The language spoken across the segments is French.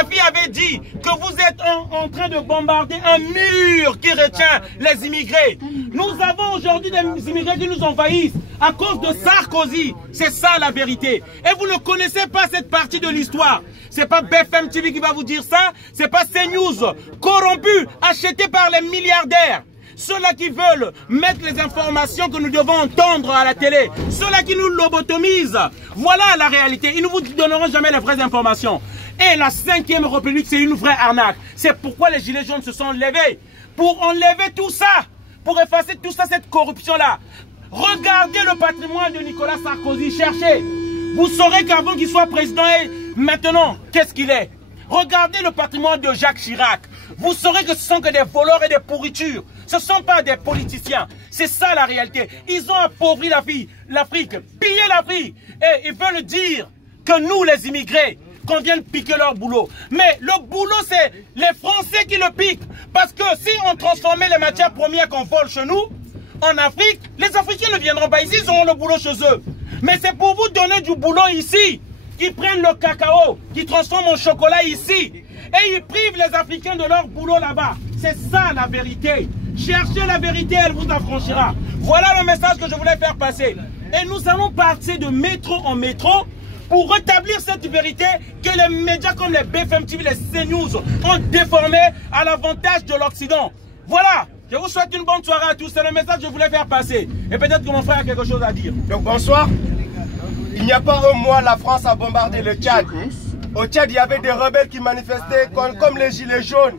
Kadhafi avait dit que vous êtes en train de bombarder un mur qui retient les immigrés. Nous avons aujourd'hui des immigrés qui nous envahissent à cause de Sarkozy. C'est ça la vérité. Et vous ne connaissez pas cette partie de l'histoire. C'est pas BFM TV qui va vous dire ça. C'est pas CNews corrompu, acheté par les milliardaires. Ceux-là qui veulent mettre les informations que nous devons entendre à la télé. Ceux-là qui nous lobotomisent. Voilà la réalité. Ils ne vous donneront jamais les vraies informations. Et la 5e République, c'est une vraie arnaque. C'est pourquoi les Gilets jaunes se sont levés. Pour enlever tout ça. Pour effacer tout ça, cette corruption-là. Regardez le patrimoine de Nicolas Sarkozy. Cherchez. Vous saurez qu'avant qu'il soit président et maintenant, qu'est-ce qu'il est? Regardez le patrimoine de Jacques Chirac. Vous saurez que ce sont que des voleurs et des pourritures. Ce ne sont pas des politiciens. C'est ça la réalité. Ils ont appauvri l'Afrique, pillé l'Afrique. Et ils veulent dire que nous, les immigrés, qu'on vienne piquer leur boulot. Mais le boulot, c'est les Français qui le piquent. Parce que si on transformait les matières premières qu'on vole chez nous, en Afrique, les Africains ne viendront pas ici, ils auront le boulot chez eux. Mais c'est pour vous donner du boulot ici. Ils prennent le cacao, qui transforment en chocolat ici. Et ils privent les Africains de leur boulot là-bas. C'est ça la vérité. Cherchez la vérité, elle vous affranchira. Voilà le message que je voulais faire passer. Et nous allons partir de métro en métro pour rétablir cette vérité que les médias comme les BFM TV, les CNews ont déformé à l'avantage de l'Occident. Voilà. Je vous souhaite une bonne soirée à tous. C'est le message que je voulais faire passer. Et peut-être que mon frère a quelque chose à dire. Donc bonsoir. Il n'y a pas un mois, la France a bombardé le Tchad. Au Tchad, il y avait des rebelles qui manifestaient comme les Gilets jaunes.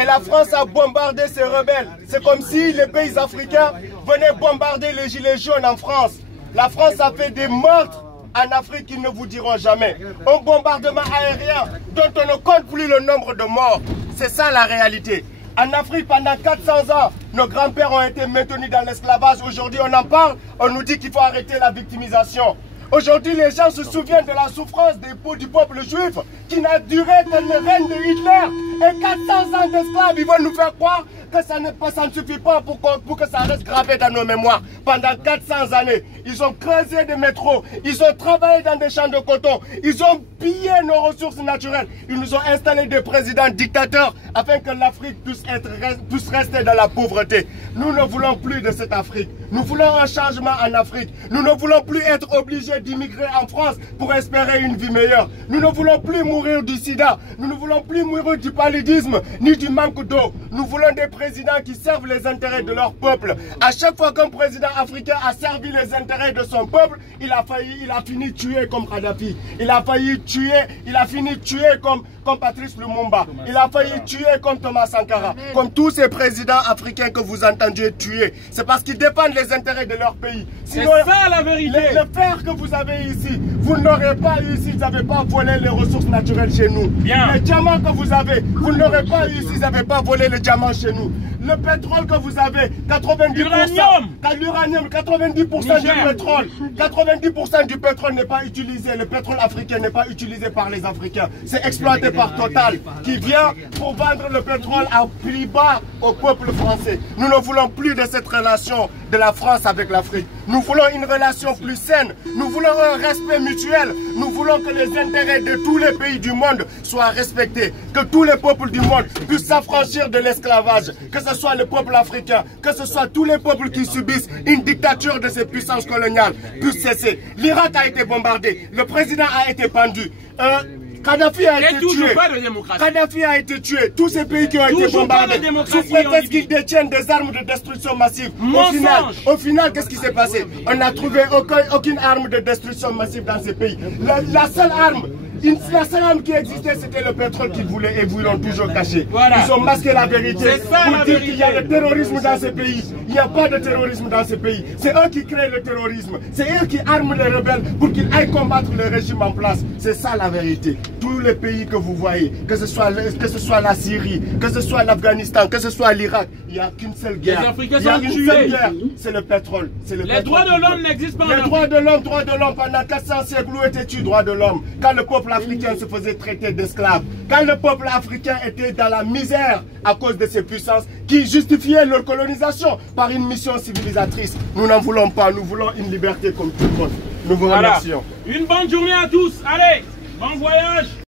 Et la France a bombardé ces rebelles. C'est comme si les pays africains venaient bombarder les Gilets jaunes en France. La France a fait des meurtres en Afrique qu'ils ne vous diront jamais. Un bombardement aérien dont on ne compte plus le nombre de morts. C'est ça la réalité. En Afrique, pendant 400 ans, nos grands-pères ont été maintenus dans l'esclavage. Aujourd'hui, on en parle, on nous dit qu'il faut arrêter la victimisation. Aujourd'hui, les gens se souviennent de la souffrance du peuple juif qui n'a duré que le règne de Hitler. Et 400 ans d'esclaves, ils veulent nous faire croire que ça ne suffit pas pour que ça reste gravé dans nos mémoires. Pendant 400 années, ils ont creusé des métros, ils ont travaillé dans des champs de coton, ils ont pillé nos ressources naturelles. Ils nous ont installé des présidents dictateurs afin que l'Afrique puisse rester dans la pauvreté. Nous ne voulons plus de cette Afrique. Nous voulons un changement en Afrique. Nous ne voulons plus être obligés d'immigrer en France pour espérer une vie meilleure. Nous ne voulons plus mourir du sida. Nous ne voulons plus mourir du paludisme ni du manque d'eau. Nous voulons des présidents qui servent les intérêts de leur peuple. À chaque fois qu'un président africain a servi les intérêts de son peuple, il a fini tué comme Kadhafi. Il a fini tué comme Patrice Lumumba. Il a failli tuer comme Thomas Sankara. Comme tous ces présidents africains que vous entendiez tuer. C'est parce qu'ils dépendent des intérêts de leur pays. Sinon, c'est ça la vérité. Le fer que vous avez ici, vous n'aurez pas eu s'ils n'avaient pas volé les ressources naturelles chez nous. Bien. Les diamants que vous avez, vous n'aurez pas eu s'ils n'avaient pas volé les diamants chez nous. Le pétrole que vous avez, 90%, l'uranium, 90% du pétrole, 90% du pétrole n'est pas utilisé. Le pétrole africain n'est pas utilisé par les Africains. C'est exploité par Total qui vient pour vendre le pétrole à prix bas au peuple français. Nous ne voulons plus de cette relation de la France avec l'Afrique. Nous voulons une relation plus saine. Nous voulons un respect mutuel. Nous voulons que les intérêts de tous les pays du monde soient respectés. Que tous les peuples du monde puissent s'affranchir de l'esclavage. Que ce soit le peuple africain, que ce soit tous les peuples qui subissent une dictature de ces puissances coloniales puissent cesser. L'Irak a été bombardé. Le président a été pendu. Kadhafi a été tué. Kadhafi a été tué. Tous ces pays qui ont été bombardés sous prétexte qu'ils détiennent des armes de destruction massive. Au final, qu'est-ce qui s'est passé? On n'a trouvé aucune arme de destruction massive dans ces pays. La seule arme qui existait, c'était le pétrole qu'ils voulaient et vous l'ont toujours caché. Voilà. Ils ont masqué la vérité pour dire qu'il y a le terrorisme dans ces pays. Il n'y a pas de terrorisme dans ces pays. C'est eux qui créent le terrorisme. C'est eux qui arment les rebelles pour qu'ils aillent combattre le régime en place. C'est ça la vérité. Tous les pays que vous voyez, que ce soit la Syrie, que ce soit l'Afghanistan, que ce soit l'Irak, il n'y a qu'une seule guerre. Les Africains il y a sont une tués. seule guerre, c'est le pétrole. Les droits de l'homme n'existent pas. Les droits de l'homme, pendant 400 siècles, où étaient-tu droits de l'homme? Quand le peuple africain se faisait traiter d'esclaves, quand le peuple africain était dans la misère à cause de ces puissances qui justifiaient leur colonisation par une mission civilisatrice. Nous n'en voulons pas, nous voulons une liberté comme tout le monde. Nous vous remercions. Une bonne journée à tous. Allez, bon voyage.